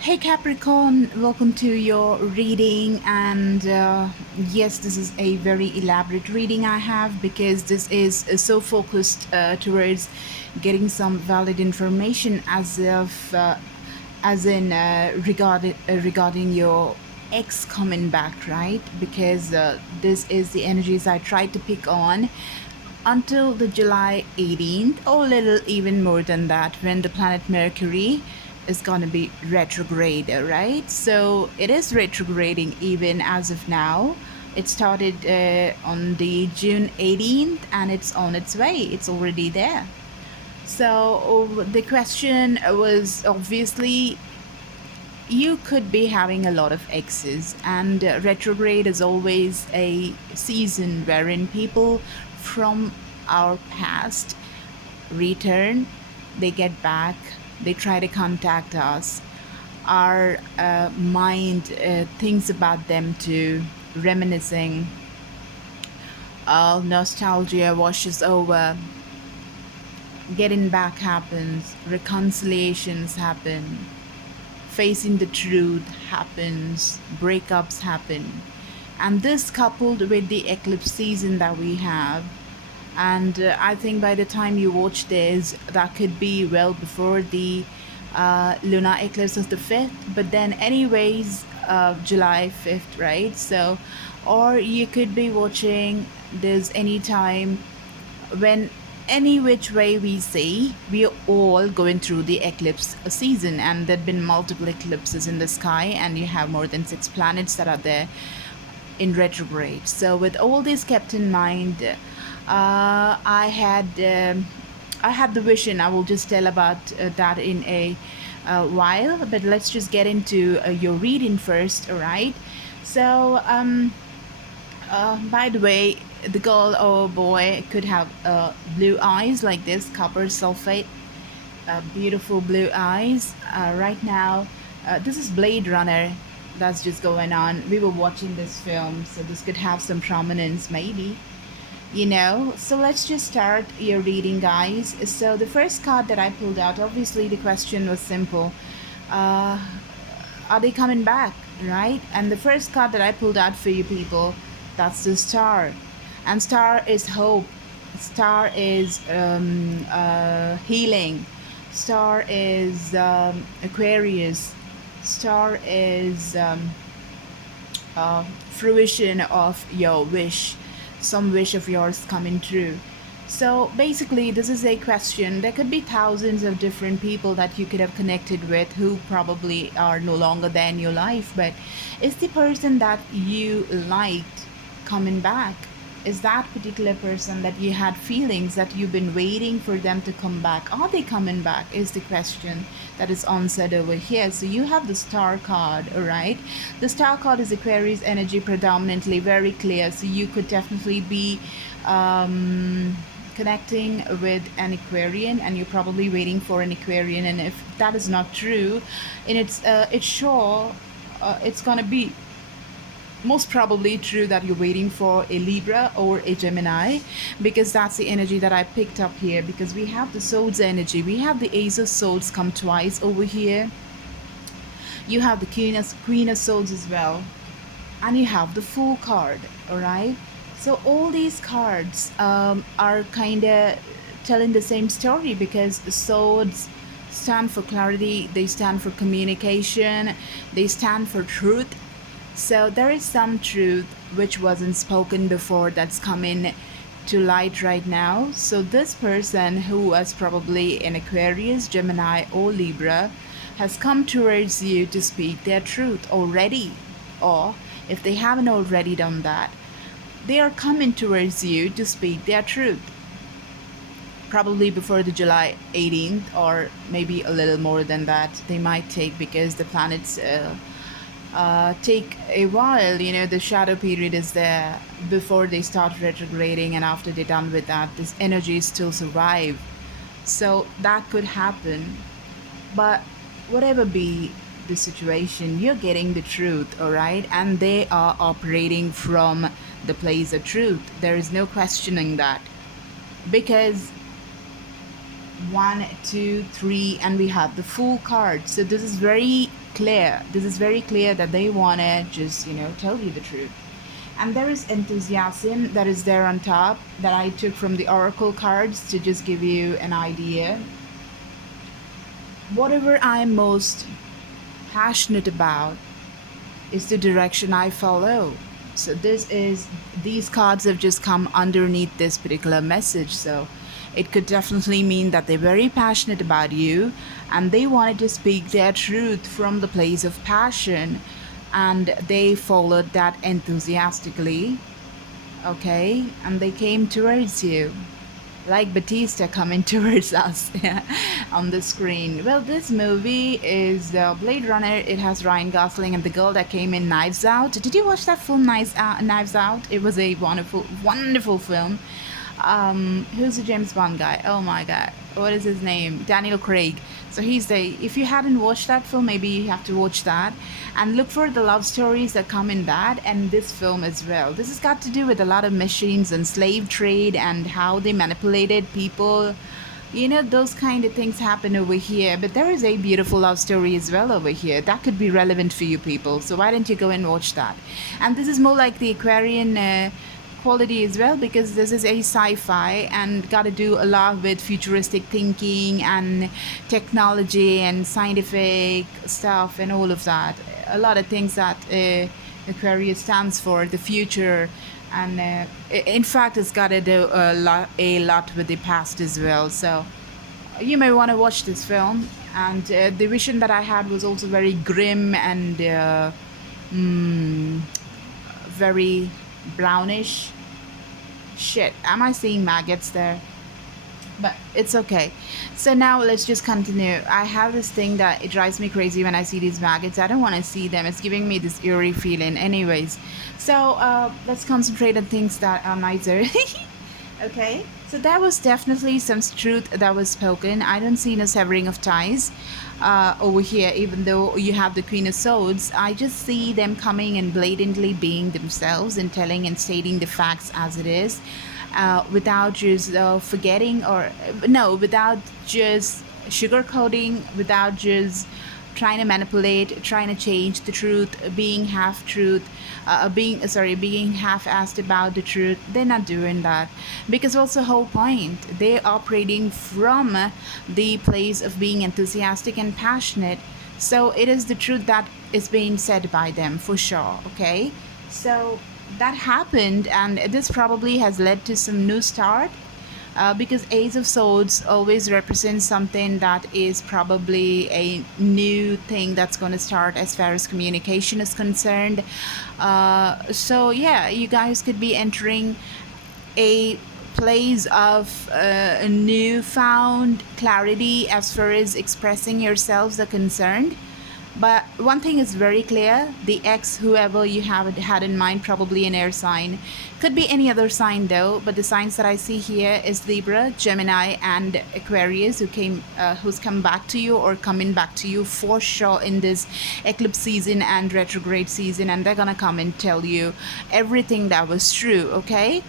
Hey Capricorn, welcome to your reading. And yes, this is a very elaborate reading I have because this is so focused towards getting some valid information as in regarding your ex coming back, right? Because this is the energies I tried to pick on until the July 18th, or a little even more than that, when the planet Mercury is going to be retrograde, right? So it is retrograding even as of now. It started on the June 18th and it's on its way. It's already there. So the question was obviously you could be having a lot of exes, and retrograde is always a season wherein people from our past return, they get back, they try to contact us. Our mind thinks about them too, reminiscing. Nostalgia washes over, getting back happens, reconciliations happen, facing the truth happens, breakups happen. And this coupled with the eclipse season that we have, and I think by the time you watch this, that could be well before the lunar eclipse of the 5th, but then anyways, July 5th, right? So, or you could be watching this anytime, when any which way we say, we are all going through the eclipse season, and there have been multiple eclipses in the sky, and you have more than 6 planets that are there in retrograde. So with all this kept in mind, I had the vision. I will just tell about that in a while, but let's just get into your reading first, all right? So by the way, the girl or boy could have blue eyes like this, copper sulfate, beautiful blue eyes. Right now, this is Blade Runner that's just going on. We were watching this film, so this could have some prominence, maybe. So let's just start your reading, guys. So the first card that I pulled out, obviously, the question was simple. Uh, are they coming back, right? And the first card that I pulled out for you people, that's the star. And star is hope. Star is healing. Star is Aquarius. Star is fruition of your wish, some wish of yours coming true. So basically, this is a question. There could be thousands of different people that you could have connected with who probably are no longer there in your life, but is the person that you liked coming back? Is that particular person that you had feelings that you've been waiting for them to come back? Are they coming back? Is the question that is answered over here. So you have the star card, all right? The star card is Aquarius energy predominantly, very clear. So you could definitely be connecting with an Aquarian, and you're probably waiting for an Aquarian. And if that is not true, and it's sure it's gonna be most probably true that you're waiting for a Libra or a Gemini, because that's the energy that I picked up here. Because we have the Swords energy, we have the Ace of Swords come twice over here, you have the Queen of Swords as well, and you have the Fool card, all right? So all these cards are kind of telling the same story, because the swords stand for clarity, they stand for communication, they stand for truth. So there is some truth which wasn't spoken before that's coming to light right now. So this person, who was probably an Aquarius, Gemini, or Libra, has come towards you to speak their truth already. Or if they haven't already done that, they are coming towards you to speak their truth. Probably before the July 18th, or maybe a little more than that. They might take, because the planets take a while. The shadow period is there before they start retrograding, and after they're done with that, this energy still survive. So that could happen. But whatever be the situation, you're getting the truth, all right? And they are operating from the place of truth. There is no questioning that, because One, two, three, and we have the full card. So this is very clear. This is very clear that they want to just, tell you the truth. And there is enthusiasm that is there on top that I took from the oracle cards to just give you an idea. Whatever I'm most passionate about is the direction I follow. So these cards have just come underneath this particular message. So it could definitely mean that they're very passionate about you and they wanted to speak their truth from the place of passion, and they followed that enthusiastically. Okay, and they came towards you like Batista coming towards us on the screen. Well, this movie is Blade Runner. It has Ryan Gosling and the girl that came in Knives Out. Did you watch that film, Knives Out? It was a wonderful, wonderful film. Who's the James Bond guy? Oh my god, what is his name? Daniel Craig. So if you hadn't watched that film, maybe you have to watch that and look for the love stories that come in that and this film as well. This has got to do with a lot of machines and slave trade and how they manipulated people. Those kind of things happen over here, but there is a beautiful love story as well over here that could be relevant for you people. So why don't you go and watch that? And this is more like the Aquarian quality as well, because this is a sci-fi and got to do a lot with futuristic thinking and technology and scientific stuff and all of that. A lot of things that Aquarius stands for, the future, and in fact it's got to do a lot with the past as well. So you may want to watch this film. And the vision that I had was also very grim and very brownish. Shit, am I seeing maggots there? But it's okay. So now let's just continue. I have this thing that it drives me crazy when I see these maggots. I don't want to see them. It's giving me this eerie feeling. Anyways, so let's concentrate on things that are nicer. Okay, so that was definitely some truth that was spoken. I don't see no severing of ties over here, even though you have the Queen of Swords. I just see them coming and blatantly being themselves and telling and stating the facts as it is, without just forgetting or no, without just sugarcoating, without just trying to manipulate, trying to change the truth, being being half-assed about the truth. They're not doing that, because what's the whole point? They're operating from the place of being enthusiastic and passionate. So it is the truth that is being said by them for sure. Okay, so that happened, and this probably has led to some new start. Because Ace of Swords always represents something that is probably a new thing that's going to start as far as communication is concerned. So yeah, you guys could be entering a place of a newfound clarity as far as expressing yourselves are concerned. But one thing is very clear: the ex, whoever you have had in mind, probably an air sign. Could be any other sign though, but the signs that I see here is Libra, Gemini, and Aquarius, who's come back to you or coming back to you for sure in this eclipse season and retrograde season, and they're gonna come and tell you everything that was true. Okay.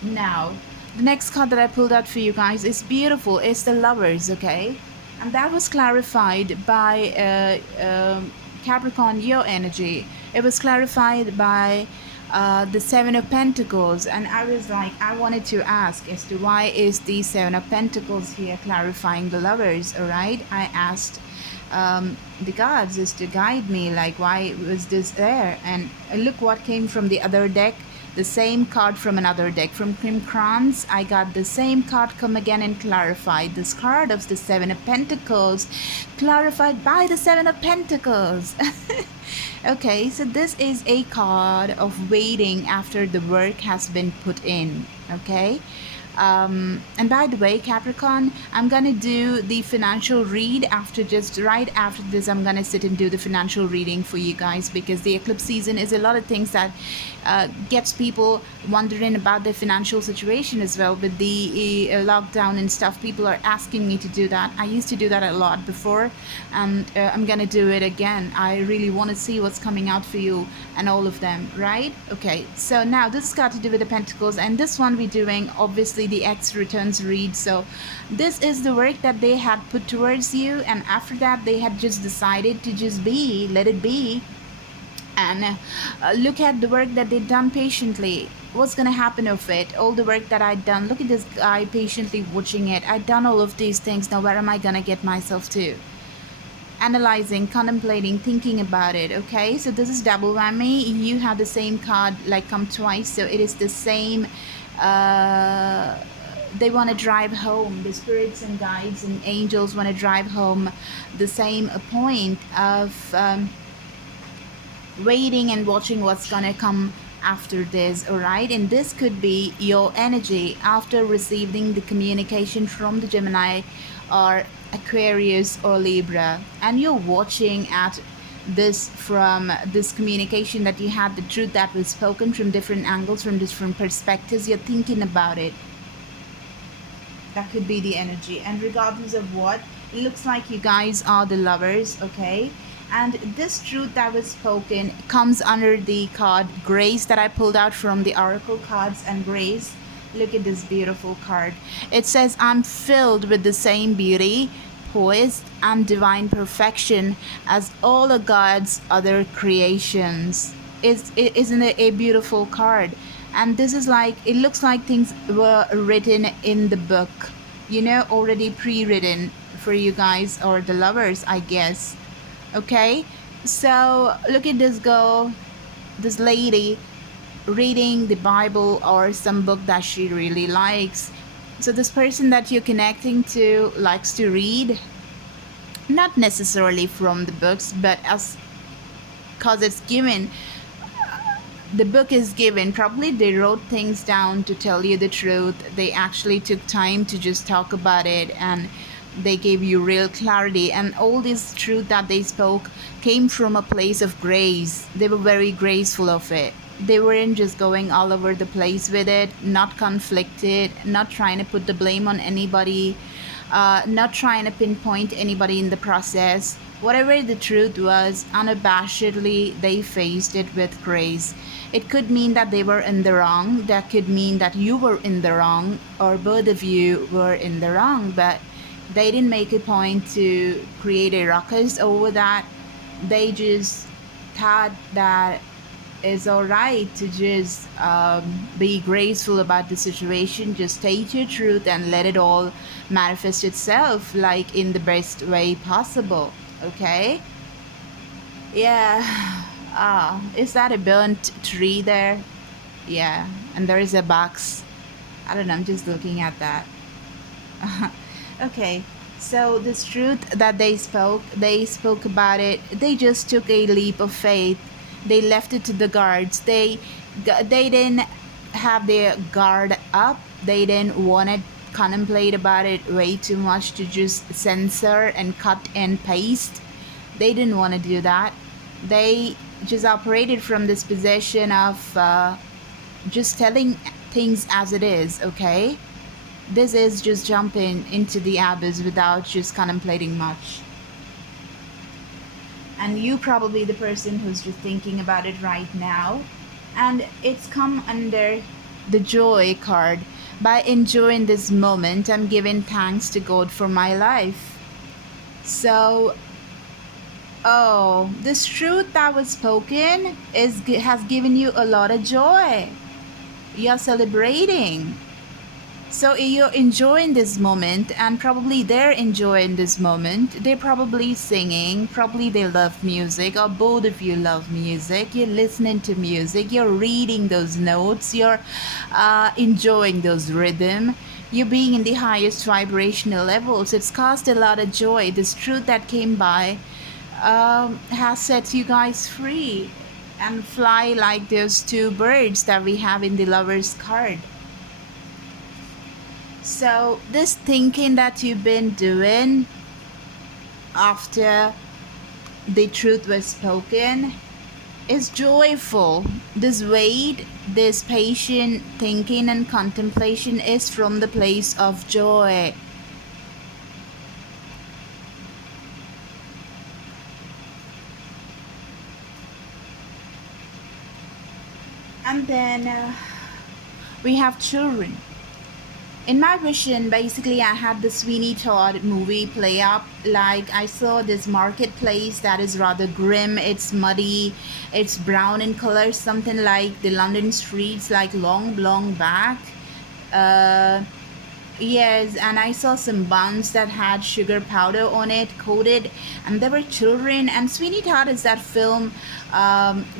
Now, the next card that I pulled out for you guys is beautiful. It's the Lovers. Okay. And that was clarified by Capricorn, your energy. It was clarified by the Seven of Pentacles. And I was like, I wanted to ask as to why is the Seven of Pentacles here clarifying the Lovers, all right? I asked the gods is to guide me, like, why was this there? And look what came from the other deck. The same card from another deck. From Crim Crowns, I got the same card come again and clarified. This card of the Seven of Pentacles, clarified by the Seven of Pentacles. Okay, so this is a card of waiting after the work has been put in. Okay. And by the way, Capricorn, I'm gonna do the financial read right after this. I'm gonna sit and do the financial reading for you guys, because the eclipse season is a lot of things that gets people wondering about their financial situation as well. With the lockdown and stuff, people are asking me to do that. I used to do that a lot before, and I'm gonna do it again. I really want to see what's coming out for you and all of them, right? Okay, so now this has got to do with the pentacles, and this one we're doing obviously the X returns read. So this is the work that they had put towards you, and after that they had just decided to just be, let it be. And look at the work that they've done patiently. What's gonna happen of it? All the work that I'd done. Look at this guy patiently watching it. I've done all of these things. Now where am I gonna get myself to? Analyzing, contemplating, thinking about it. Okay, so this is double whammy. You have the same card like come twice, so it is the same. They want to drive home. The spirits and guides and angels want to drive home the same point of waiting and watching what's gonna come after this. All right, and this could be your energy after receiving the communication from the Gemini or Aquarius or Libra, and you're watching at this from this communication that you had, the truth that was spoken from different angles, from different perspectives. You're thinking about it. That could be the energy, and regardless of what, it looks like you guys are the lovers. Okay, and this truth that was spoken comes under the card Grace that I pulled out from the Oracle cards. And Grace, look at this beautiful card. It says, I'm filled with the same beauty, poise, and divine perfection as all of God's other creations. Isn't it a beautiful card? And this is like, it looks like things were written in the book, already pre-written for you guys or the lovers, I guess. Okay, so look at this girl, this lady, reading the Bible or some book that she really likes. So this person that you're connecting to likes to read, not necessarily from the books, but as because it's given, the book is given, probably they wrote things down to tell you the truth. They actually took time to just talk about it, and they gave you real clarity, and all this truth that they spoke came from a place of grace. They were very graceful of it. They weren't just going all over the place with it, not conflicted, not trying to put the blame on anybody, not trying to pinpoint anybody in the process. Whatever the truth was, unabashedly they faced it with grace. It could mean that they were in the wrong, that could mean that you were in the wrong, or both of you were in the wrong, but they didn't make a point to create a ruckus over that. They just thought that it's all right to just be graceful about the situation, just state your truth and let it all manifest itself like in the best way possible. Okay, yeah. Is that a burnt tree there? Yeah, and there is a box. I don't know, I'm just looking at that. Okay, so this truth that they spoke about it. They just took a leap of faith. They left it to the guards. They didn't have their guard up. They didn't want to contemplate about it way too much to just censor and cut and paste. They didn't want to do that. They just operated from this position of just telling things as it is. Okay, this is just jumping into the abyss without just contemplating much. And you probably the person who's just thinking about it right now, and it's come under the joy card. By enjoying this moment, I'm giving thanks to God for my life. So this truth that was spoken has given you a lot of joy. You're celebrating. So you're enjoying this moment, and probably they're enjoying this moment. They're probably singing, probably they love music, or both of you love music. You're listening to music, you're reading those notes, you're enjoying those rhythm. You're being in the highest vibrational levels. It's caused a lot of joy. This truth that came by has set you guys free and fly like those two birds that we have in the Lover's card. So this thinking that you've been doing after the truth was spoken is joyful. This wait, this patient thinking and contemplation is from the place of joy. And then we have children. In my vision, basically, I had the Sweeney Todd movie play up. Like, I saw this marketplace that is rather grim, it's muddy, it's brown in color, something like the London streets, like long back. Uh, yes, and I saw some buns that had sugar powder on it, coated, and there were children. And Sweeney Todd is that film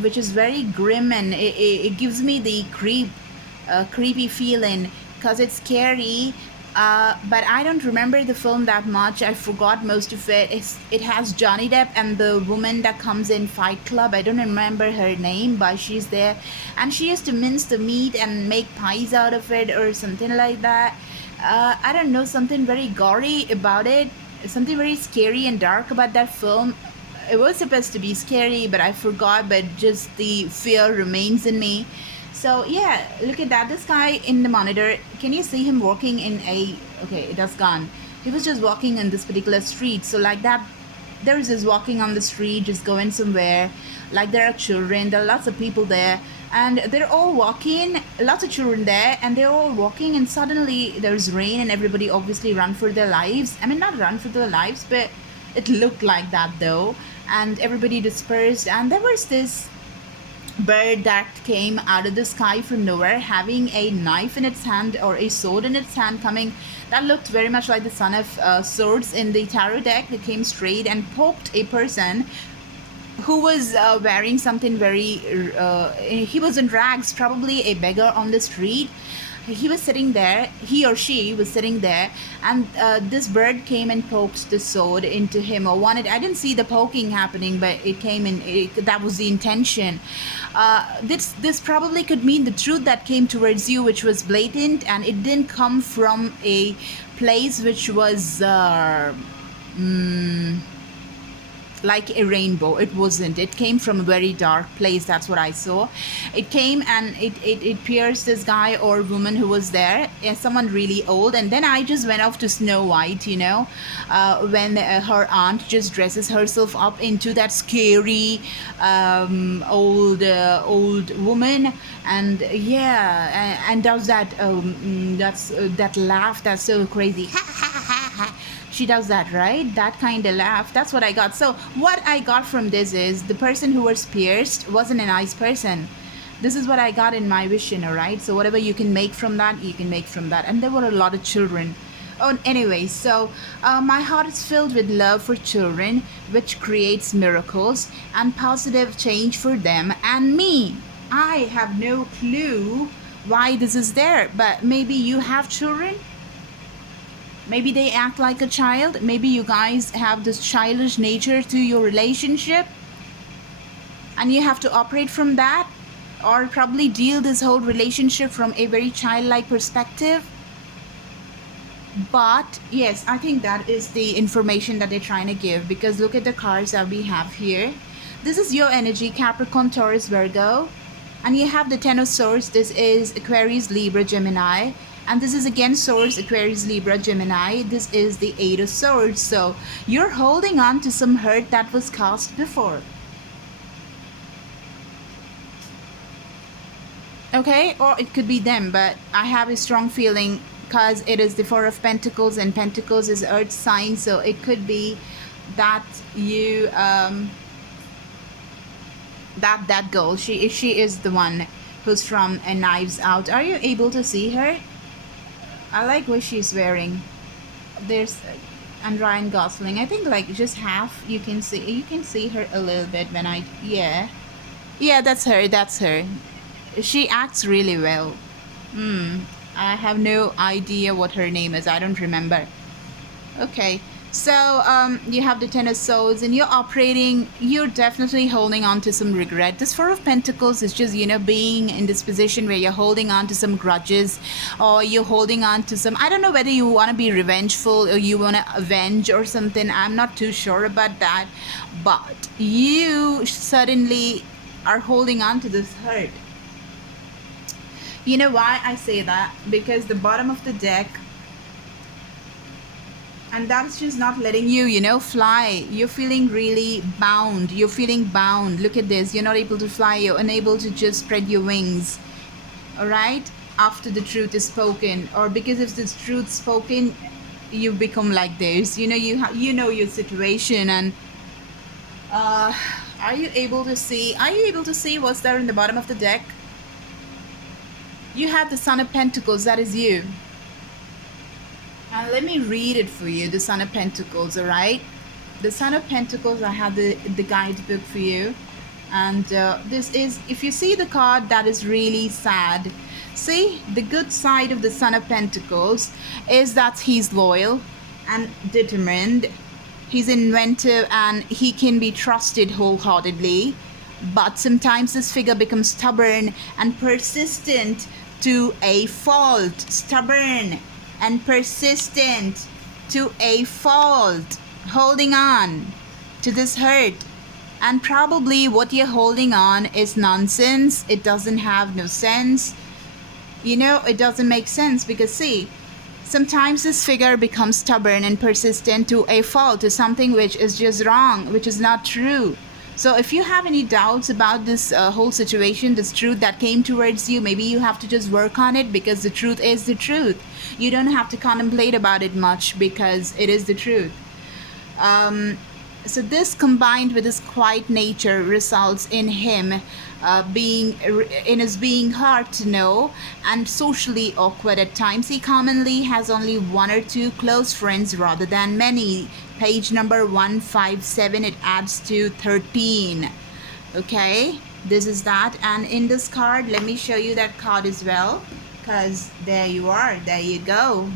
which is very grim, and it gives me the creepy feeling because it's scary. But I don't remember the film that much. I forgot most of it. It has Johnny Depp and the woman that comes in Fight Club. I don't remember her name, but she's there, and she used to mince the meat and make pies out of it or something like that. I don't know, something very gory about it, something very scary and dark about that film. It was supposed to be scary, but I forgot, but just the fear remains in me. So yeah, look at that. This guy in the monitor, can you see him walking in a, okay, that's gone. He was just walking in this particular street. So like that, there is this walking on the street, just going somewhere. Like there are children, there are lots of people there, and they're all walking, lots of children there, and they're all walking, and suddenly there's rain, and everybody obviously run for their lives. I mean, not run for their lives, but it looked like that though. And everybody dispersed, and there was this bird that came out of the sky from nowhere, having a knife in its hand or a sword in its hand, coming, that looked very much like the son of swords in the tarot deck. It came straight and poked a person who was wearing something very he was in rags, probably a beggar on the street. He was sitting there, he or she was sitting there, and this bird came and poked the sword into him, or wanted, I didn't see the poking happening, but it came in, that was the intention. This probably could mean the truth that came towards you, which was blatant, and it didn't come from a place which was like a rainbow. It wasn't. It came from a very dark place. That's what I saw. It came and it pierced this guy or woman who was there, someone really old. And then I just went off to Snow White, you know, when her aunt just dresses herself up into that scary old woman, and yeah, and does that that laugh that's so crazy. She does that, right? That kind of laugh. That's what I got. So what I got from this is the person who was pierced wasn't a nice person. This is what I got in my vision, all right? So whatever you can make from that, you can make from that. And there were a lot of children. Oh, anyway, so my heart is filled with love for children, which creates miracles and positive change for them and me. I have no clue why this is there, but maybe you have children. Maybe they act like a child. Maybe you guys have this childish nature to your relationship, and you have to operate from that, or probably deal this whole relationship from a very childlike perspective. But yes, I think that is the information that they're trying to give, because look at the cards that we have here. This is your energy, Capricorn, Taurus, Virgo, and you have the Ten of Swords. This is Aquarius, Libra, Gemini. And this is again Swords, Aquarius, Libra, Gemini. This is the Eight of Swords. So you're holding on to some hurt that was caused before. Okay, or it could be them, but I have a strong feeling because it is the Four of Pentacles, and Pentacles is Earth sign, so it could be that you that girl. She is the one who's from a Knives Out. Are you able to see her? I like what she's wearing. There's and Ryan Gosling. I think like just half you can see her a little bit when I yeah. Yeah, that's her. She acts really well. I have no idea what her name is. I don't remember. Okay. So you have the Ten of Swords, and you're definitely holding on to some regret. This Four of Pentacles is just, you know, being in this position where you're holding on to some grudges, or you're holding on to some, I don't know whether you want to be revengeful or you want to avenge or something. I'm not too sure about that. But you suddenly are holding on to this hurt. You know why I say that? Because the bottom of the deck and that's just not letting you, you know, fly. You're feeling really bound. You're feeling bound. Look at this. You're not able to fly. You're unable to just spread your wings. All right, after the truth is spoken, or because if the truth spoken, you become like this. You know, you know your situation. And uh are you able to see, what's there in the bottom of the deck? You have the Son of Pentacles. That is you. And let me read it for you. The Son of Pentacles. All right, the Son of Pentacles. I have the guidebook for you. And this is, if you see the card, that is really sad. See, the good side of the Son of Pentacles is that he's loyal and determined. He's inventive and he can be trusted wholeheartedly. But sometimes this figure becomes stubborn and persistent to a fault. Stubborn and persistent to a fault. Holding on to this hurt. And probably what you're holding on is nonsense. It doesn't have no sense. You know, it doesn't make sense because, see, sometimes this figure becomes stubborn and persistent to a fault, to something which is just wrong, which is not true. So if you have any doubts about this whole situation, this truth that came towards you, maybe you have to just work on it, because the truth is the truth. You don't have to contemplate about it much because it is the truth. So this combined with his quiet nature results in him being hard to know and socially awkward at times. He commonly has only one or two close friends rather than many. Page number 157, it adds to 13. Okay, this is that. And in this card, let me show you that card as well, because there you are, there you go.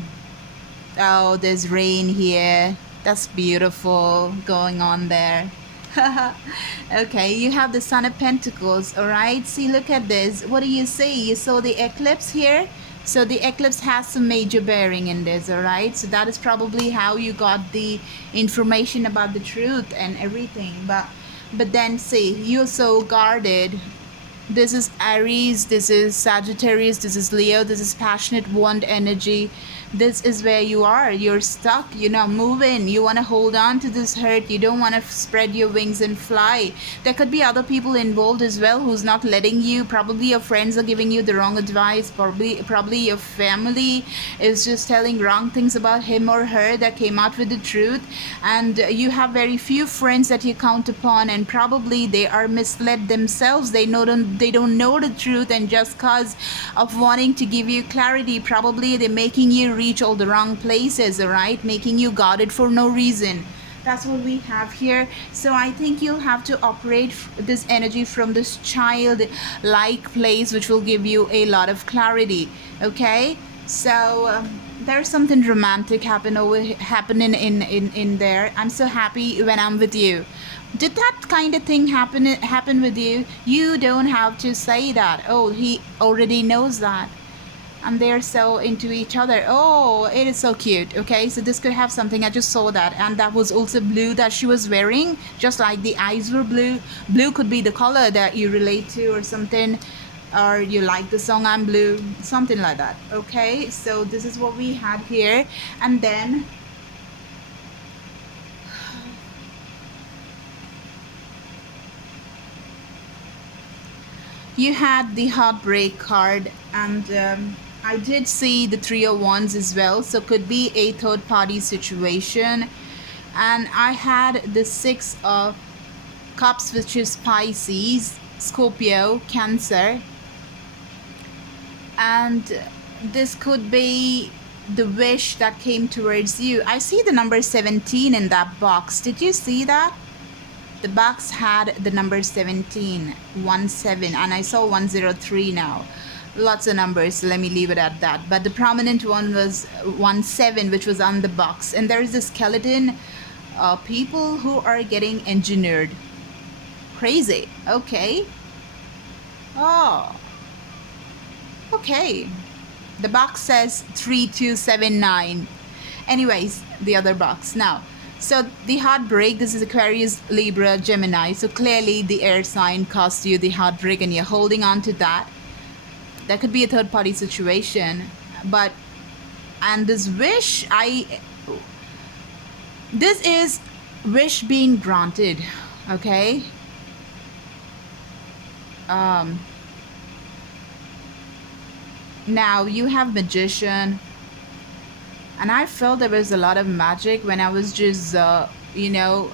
Oh, there's rain here. That's beautiful going on there. Okay, you have the Son of Pentacles. All right, see, look at this. What do you see? You saw the eclipse here. So the eclipse has some major bearing in this. All right, so that is probably how you got the information about the truth and everything. But then see, you're so guarded. This is Aries, this is Sagittarius, this is Leo, this is passionate wand energy. This is where you are. You're stuck. You're not moving. You want to hold on to this hurt. You don't want to spread your wings and fly. There could be other people involved as well who's not letting you. Probably your friends are giving you the wrong advice. Probably your family is just telling wrong things about him or her that came out with the truth. And you have very few friends that you count upon, and probably they are misled themselves. They don't know the truth, and just cause of wanting to give you clarity, probably they're making you reach all the wrong places, all right, making you guarded for no reason. That's what we have here. So I think you'll have to operate this energy from this child-like place, which will give you a lot of clarity. Okay, so there's something romantic happening in there. I'm so happy when I'm with you. Did that kind of thing happen with you? You don't have to say that. Oh, he already knows that. And they're so into each other. Oh, it is so cute. Okay, so this could have something. I just saw that. And that was also blue that she was wearing, just like the eyes were blue. Blue could be the color that you relate to or something, or you like the song I'm Blue, something like that. Okay, so this is what we had here. And then you had the heartbreak card, and I did see the Three of Wands as well, so could be a third party situation. And I had the Six of Cups, which is Pisces, Scorpio, Cancer. And this could be the wish that came towards you. I see the number 17 in that box. Did you see that? The box had the number 17, 17, and I saw 103 now. Lots of numbers, let me leave it at that. But the prominent one was 17, which was on the box. And there is a skeleton, people who are getting engineered. Crazy. Okay. Oh. Okay. The box says 3279. Anyways, the other box. Now, so the heartbreak, this is Aquarius, Libra, Gemini. So clearly the air sign caused you the heartbreak and you're holding on to that. That could be a third party situation. And this wish, This is wish being granted. Okay. um Now you have magician, and I felt there was a lot of magic when I was just you know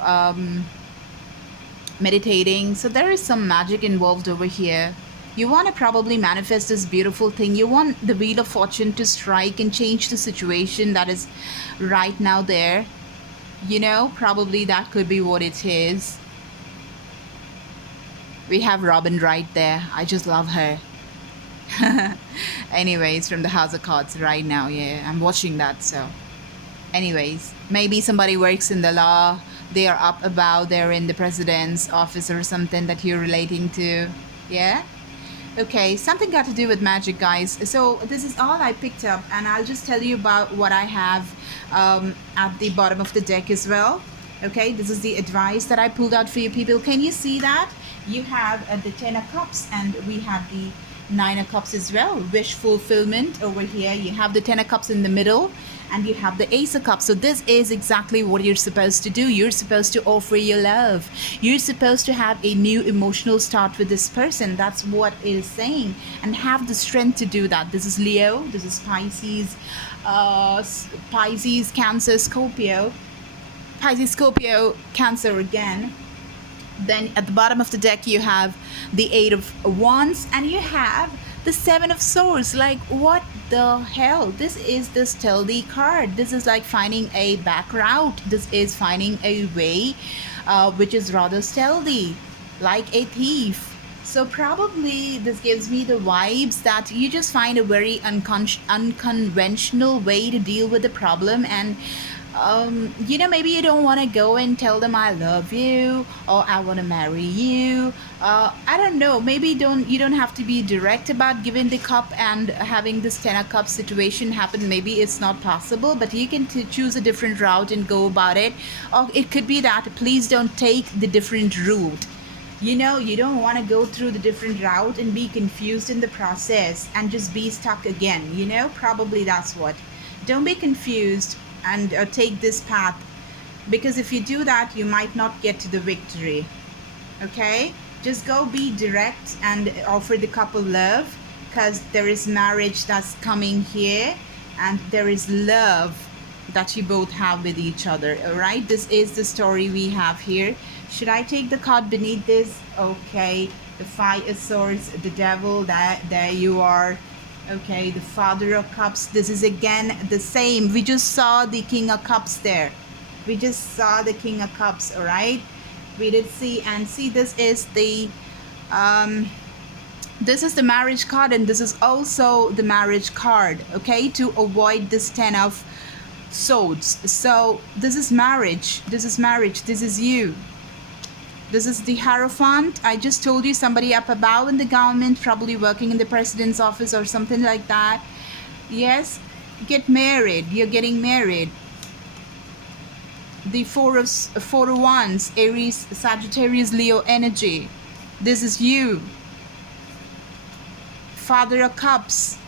meditating. So there is some magic involved over here. You want to probably manifest this beautiful thing. You want the wheel of fortune to strike and change the situation that is right now there. Probably that could be what it is. We have Robin right there. I just love her. Anyways, from the House of Cards right now. Yeah, I'm watching that. So anyways, maybe somebody works in the law, they are up above, they're in the president's office or something that you're relating to. Yeah. Okay, something got to do with magic, guys. So this is all I picked up, and I'll just tell you about what I have at the bottom of the deck as well. Okay, this is the advice that I pulled out for you people. Can you see that? You have the Ten of Cups, and we have the Nine of Cups as well. Wish fulfillment over here. You have the Ten of Cups in the middle, and you have the Ace of Cups. So this is exactly what you're supposed to do. You're supposed to offer your love. You're supposed to have a new emotional start with this person. That's what it is saying, and have the strength to do that. This is Leo. This is Pisces. Pisces, Cancer, Scorpio. Pisces, Scorpio, Cancer again. Then at the bottom of the deck you have the Eight of Wands, and you have the Seven of Swords. Like, what the hell? This is the stealthy card. This is like finding a back route. This is finding a way which is rather stealthy, like a thief. So probably this gives me the vibes that you just find a very unconventional way to deal with the problem. And maybe you don't want to go and tell them I love you or I want to marry you. I don't know. Maybe you don't have to be direct about giving the cup and having this Ten of Cups situation happen. Maybe it's not possible, but you can choose a different route and go about it. Or it could be that please don't take the different route. You don't want to go through the different route and be confused in the process and just be stuck again. Probably that's what. Don't be confused and take this path, because if you do that you might not get to the victory. Okay, just go be direct and offer the couple love, because there is marriage that's coming here, and there is love that you both have with each other. All right, this is the story we have here. Should I take the card beneath this? Okay, the Five of Swords, the Devil, there you are. Okay, the Father of Cups. This is again the same. We just saw the King of Cups there. We just saw the King of Cups. All right, we did see, and see, this is the marriage card, and this is also the marriage card. Okay, to avoid this Ten of Swords. So this is marriage. This is marriage. This is you. This is the Hierophant. I just told you, somebody up above in the government, probably working in the president's office or something like that. Yes, get married. You're getting married. The Four of Wands, Aries, Sagittarius, Leo energy. This is you. Father of Cups.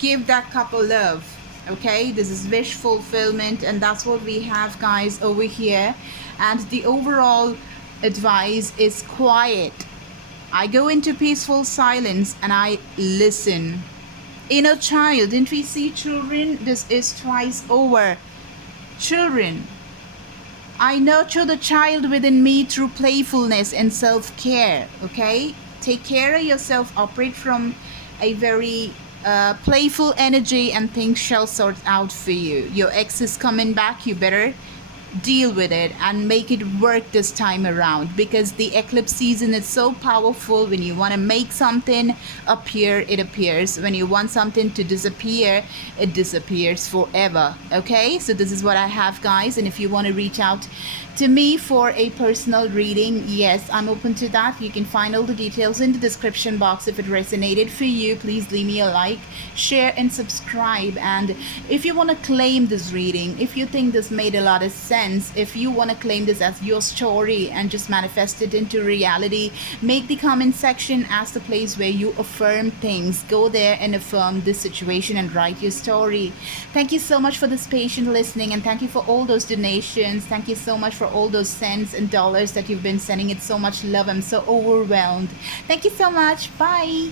Give that couple love. Okay, this is wish fulfillment, and that's what we have, guys, over here. And the overall advice is quiet. I go into peaceful silence and I listen. Inner child, didn't we see children? This is twice over. Children. I nurture the child within me through playfulness and self-care. Okay, take care of yourself. Operate from a very playful energy, and things shall sort out for you. Your ex is coming back. You better deal with it and make it work this time around, because the eclipse season is so powerful. When you want to make something appear, it appears. When you want something to disappear, it disappears forever. Okay, so this is what I have, guys, and if you want to reach out to me for a personal reading, yes, I'm open to that. You can find all the details in the description box. If it resonated for you, please leave me a like, share, and subscribe. And if you want to claim this reading, if you think this made a lot of sense, if you want to claim this as your story and just manifest it into reality, make the comment section as the place where you affirm things. Go there and affirm this situation and write your story. Thank you so much for this patient listening, and thank you for all those donations. Thank you so much for all those cents and dollars that you've been sending. It's so much love. I'm so overwhelmed. Thank you so much. Bye.